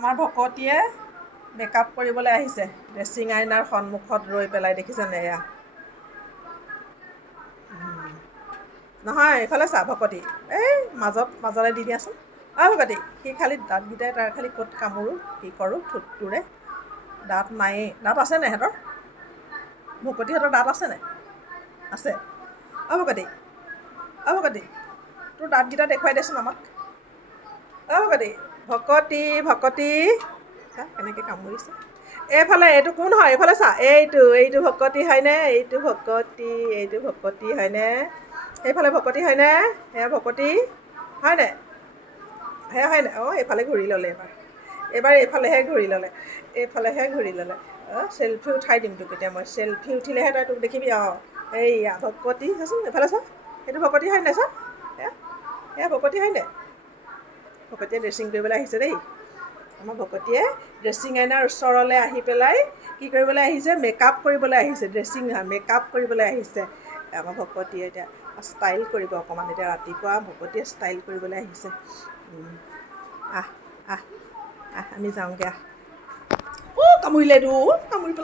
আমাৰ ভকতীয়ে মেকআপ কৰিবলৈ আহিছে ড্ৰেছিং আইনাৰ সন্মুখত ৰৈ পেলাই, দেখিছেনে? এয়া নহয়, এইফালে চা ভকতী, এই মাজলে দি দিয়াচোন। ভকতী, সি খালি দাঁতকেইটাই তাৰ খালি ক'ত কামোৰোঁ কি কৰোঁ ঠোঁটটোৰে। দাঁত নায়েই। দাঁত আছে নাই সিহঁতৰ? ভকতীহঁতৰ দাঁত আছে নাই? আছে। ভকতী, ভকতী, তোৰ দাঁতকেইটা দেখুৱাই দেচোন আমাক। ভকতী, ভকতী, ভকতী, চা কেনেকৈ কামুৰিছে। এইফালে এইটো কোন হয়? এইফালে চা, এইটো ভকতী হয়নে? এইটো ভকতী হয়নে? সেইফালে ভকতী হয়নে? সেয়া ভকতী হয়নে? সেয়া হয়নে? অঁ, এইফালে ঘূৰি ল'লে এইবাৰ এইফালেহে ঘূৰি ল'লে। চেল্ফি উঠাই দিম তোক এতিয়া মই। চেল্ফি উঠিলেহে তই তোক দেখিবি। এইয়া ভকতী, চাচোন এইফালে চা, সেইটো ভকতী হয় নাই চা। সেয়া ভকতী হয় নাই? ভকতীয়ে ড্ৰেছিং কৰিবলৈ আহিছে দেই। আমাৰ ভকতীয়ে ড্ৰেছিং আইনাৰ ওচৰলৈ আহি পেলাই কি কৰিবলৈ আহিছে? মেকআপ কৰিবলৈ আহিছে। ড্ৰেছিং নহয়, মেকআপ কৰিবলৈ আহিছে। আমাৰ ভকতীয়ে এতিয়া ষ্টাইল কৰিব অকণমান। এতিয়া ৰাতিপুৱা ভকতীয়ে ষ্টাইল কৰিবলৈ আহিছে। আহ আহ আহ, আমি যাওঁগৈ আহ। কামুৰিলে কামুৰি পেলাই